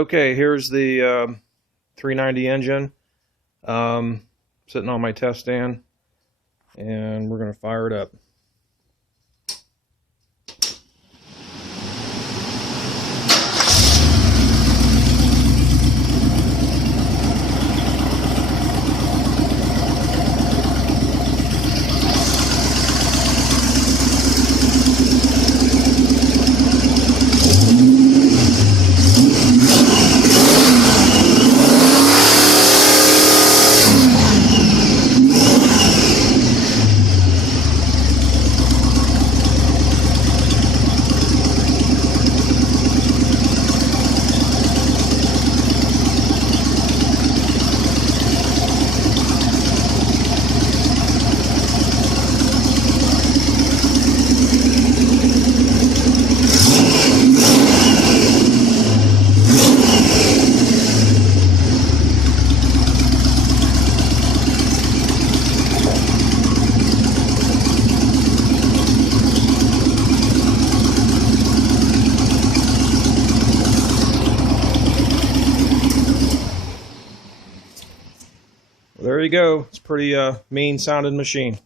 Okay, here's the 390 engine sitting on my test stand, and we're going to fire it up. There you go. It's a pretty mean sounding machine.